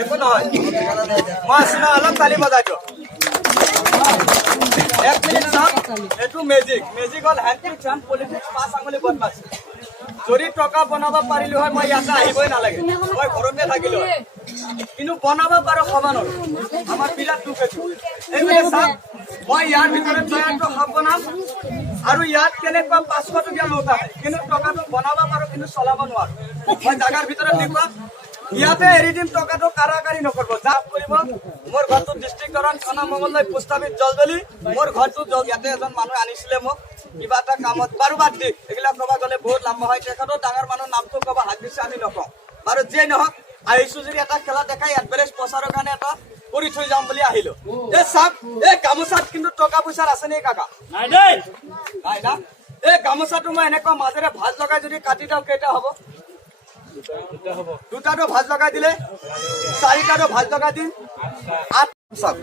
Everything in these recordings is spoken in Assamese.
একো নহয় মই আছিনা অলপ তালি বজাইছো 1 মিনিট চাওক এটো মেজিক হল হ্যান্ডপিক চাম পলিটিক্স পাঁচ আঙুলি বদমাছ যদি টকা বনাব পাৰিলো হয় মই ইয়াতে আহিবই নালাগে মই ঘৰতে থাকিলো কিন্তু বনাব পাৰো সমানৰ আমাৰ বিৰাট দুখ আছে এইবিলাক চাওক মই ইয়াৰ ভিতৰত তৈয়াৰটো খাব বনাম আৰু ইয়াত কেনেকুৱা 500 টকা লোট আহে কিন্তু টকাটো বনাব পাৰো কিন্তু চলাব নোৱাৰো মই জাগাৰ ভিতৰত দেখুৱা ইয়াতে এৰি দিম টকাটো কাৰাকাৰী নকৰিব জাপ কৰিব মোৰ ঘৰটো ডিস্ট্ৰিক্ট দৰন থানা মঙ্গলদৈ পোষ্টাফিছ জলজলি মোৰ ঘৰটো ইয়াতে এজন মানুহ আনিছিলে মোক কিবা এটা কামত বাৰু বাদ দি এগুলা কবা গলে বহুত লম্বা হয় তেখেতৰ ডাঙৰ মানুহ নামটো কবা হাত দিছে আমি নকওঁ বাৰু যে নহক আহিছো যদি এটা খেলা দেখাই এডভাৰেজ পচাৰৰ কাৰণে এটা কৰি থৈ যাম বুলি আহিলো এই সাপ এই গামোচাত কিন্তু টকা পইচা আছে নে কাকা নাই দেই নাই না এই গামোচাটো মই এনেকুৱা মাজেৰে ভাজ লগাই যদি কাটি দাও কেইটা হ'ব দুটাটো ভাজ লগাই দিলে চাৰিটাটো ভাজ লগাই দিম 8 সাপ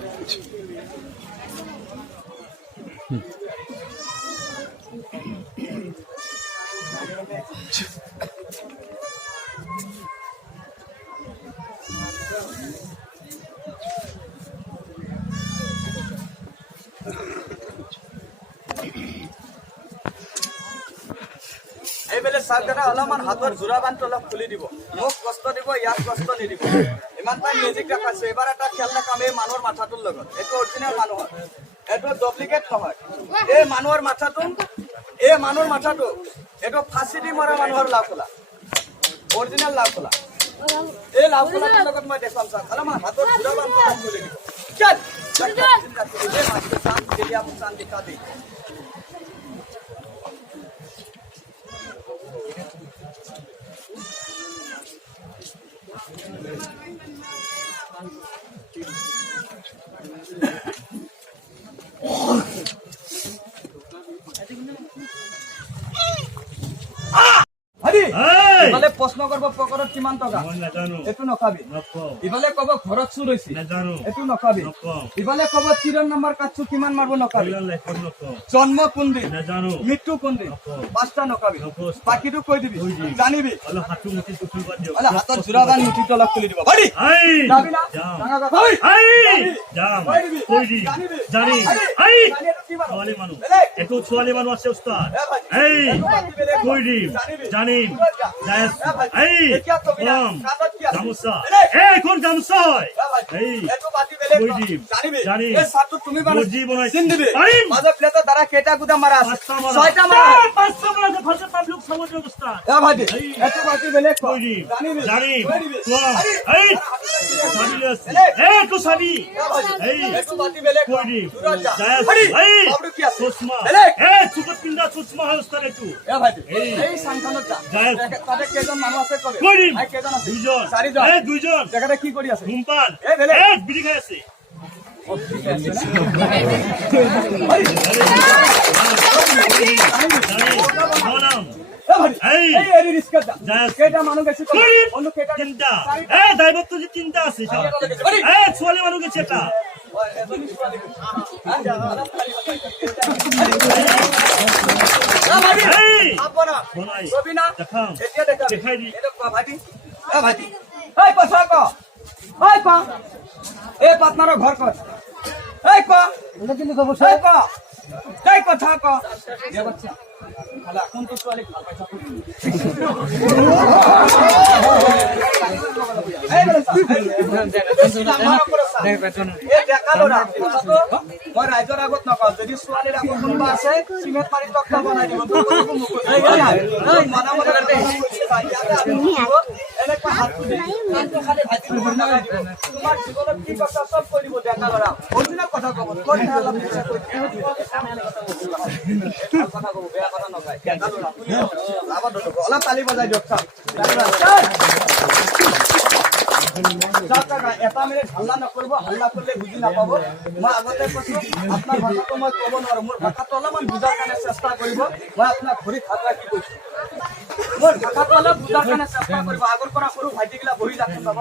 এইবেলে সাগৰা অলমান হাতৰ জোৰাবানটো অলপ খুলি দিব মোক কষ্ট দিব ইয়াক কষ্ট নিদিব ইমান টাইম মিউজিক দেখাইছে এবাৰ এটা খেল দেখাম এই মানুহৰ মাথাটোৰ লগত এইটো অৰিজিনেল মানুহৰ এইটো ডুপ্লিকেট নহয় এই মানুহৰ মাথাটো এইটো ফাঁচি দি মৰা মানুহৰ লাভখোলা অৰিজিনেল লাভখোলা এই লাভখোলাটোৰ লগত মই দেখাম চাওক অলমান হাতৰ জোৰাবানটো অলপ খুলি দিব চল এই মাছটো চান দিলিয়া মুছান দিখা দি ইফালে প্ৰশ্ন কৰিব পকেটত কিমান টকা এইটো নখাবি ইফালে ক'ব ঘৰত চুৰ হৈছে এইটো নখাবি ইফালে ক'ব 3 নম্বৰ কাটছো কিমান মাৰব নখাবি জন্ম কোনদিন মৃত্যু কোনদিন পাঁচটা নখাবি বাকিটো কৈ দিবি জানিবি হাতত জোৰাবান মুঠিটো অলপ খুলি দিব ভাই যাবি না ছোৱালী মানুহ আছে উস্তাদ কৈ দিম জানিম গামোচা এখন গামোচা হয় দুইজন কি কৰি আছে ধূমপান বিড়ি খাই আছে তিনটা আছে ছোৱালী মানুহ গেছে এটা পাটনাৰৰ ঘৰ কত কথা ক কোনটো ছোৱালীক ভাল পাইছা মই ৰাইজৰ আগত নকওঁ যদি ছোৱালীৰ আগত কোনোবা আছে চিমেণ্ট মাৰি তক্তা বনাই দিব এনেকুৱা হাত খালি ভাজি তোমাৰ জীৱনত কি কথা চব কৈ দিব ডেকা ল'ৰা অৰিজিনেল কথা কব কথা কব বেয়া কথা নকয় ডেকা ল'ৰা অলপ তালি বজাই দিয়ক এটা মিনিট হাল্লা নকৰিব হাল্লা কৰিলে বুজি নাপাব মই আগতে কৈছো আপোনাৰ ভাষাটো মই ক'ব নোৱাৰো মোৰ ভাষাটো অলপমান বুজাৰ কাৰণে চেষ্টা কৰিব মই আপোনাক ভৰিত হাত ৰাখি কৈছো মোৰ ভাষাটো অলপ বুজাৰ কাৰণে চেষ্টা কৰিব আগৰ পৰা সৰু ভাইটিগিলা বহি যাচ্ছে চাব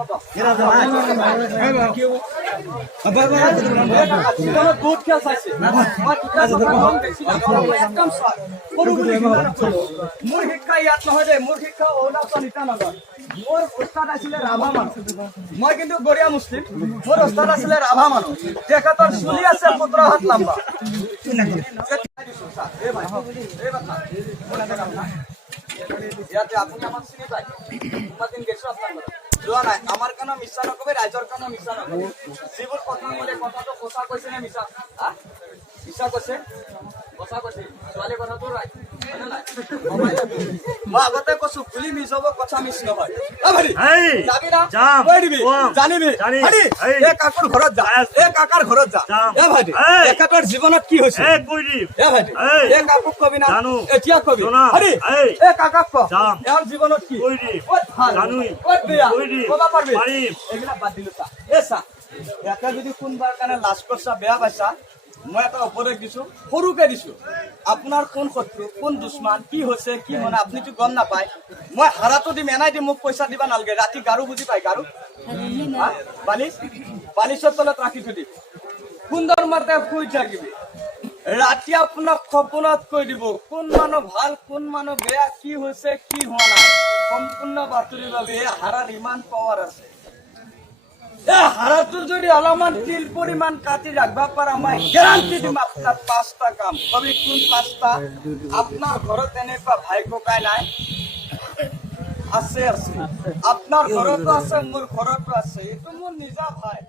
বহুত খেল চাইছে মোৰ শিক্ষা ইয়াত নহয় দে মোৰ শিক্ষা অৰুণাচল ইটানগৰ মোৰ উস্তাদ আছিলে ৰাভা মানুহ মই কিন্তু গৰিয়া মুছলিম মোৰ উস্তাদ আছিলে ৰাভা মানুহ তেখেতৰ চুলি আছে 17 হাত লম্বা ইয়াতে আপুনি আমাক চিনি পায় কোনোবা দিন গেছো আপোনাৰ ঘৰত যোৱা নাই আমাৰ কাৰণে মিছা নকবি ৰাইজৰ কাৰণে মিছা নকবি যিবোৰ কথা ক'লে কথাটো সঁচা কৈছে নে মিছা মিছা কৈছে সঁচা কৈছে ছোৱালী কথাটো ৰাইট মই আগতে কৈছো খুলি মিছ হব কথা মিছ নহয় যাবি না কৈ দিবি জানিবি এই কাকৰ ঘৰত যা এই কাকাৰ ঘৰত যা এ ভাইটি এখেতৰ জীৱনত কি হৈছে এ কৈ দিম এ ভাইটি এই কাকক কবি না জানো এতিয়া কবি হৰি এই কাকাক ক ইয়াৰ জীৱনত কি কৈ দিম ক'ত ভাল জানোই ক'ত বেয়া কৈ দিম ক'ব পাৰিবি পাৰিম এইবিলাক বাদ দিলো চা এ চা ইয়াতে যদি কোনবাৰ কাৰণে লাজ কৰছা বেয়া পাইছা মই এটা উপদেশ দিছো সৰুকে দিছো আপোনাৰ কোন শত্ৰু কোন দুশ্মন কি হৈছে কি মানে আপুনিতো গম নাপায় মই হাৰাটো দিম এনাই দিম মোক পইচা দিবা নালাগে ৰাতি গাৰু বুজি পাই গাৰু বালিশৰ তলত ৰাখি থৈ দিম সুন্দৰ মতে শুই থাকিবি ৰাতি আপোনাক সপোনত কৈ দিব কোন মানুহ ভাল কোন মানুহ বেয়া কি হৈছে কি হোৱা নাই সম্পূৰ্ণ বাতৰিৰ বাবে হাৰাৰ ইমান পাৱাৰ আছে হাৰাটোৰ যদি অলপমান তিল পৰিমাণ কাটি ৰাখবা পাৰা মই গেৰাণ্টি দিম আপোনাৰ 5টা কাম কবি কোন 5টা আপোনাৰ ঘৰত এনেকুৱা ভাই ককাই নাই আছে আছে আপোনাৰ ঘৰতো আছে মোৰ ঘৰতো আছে এইটো মোৰ নিজা ভাই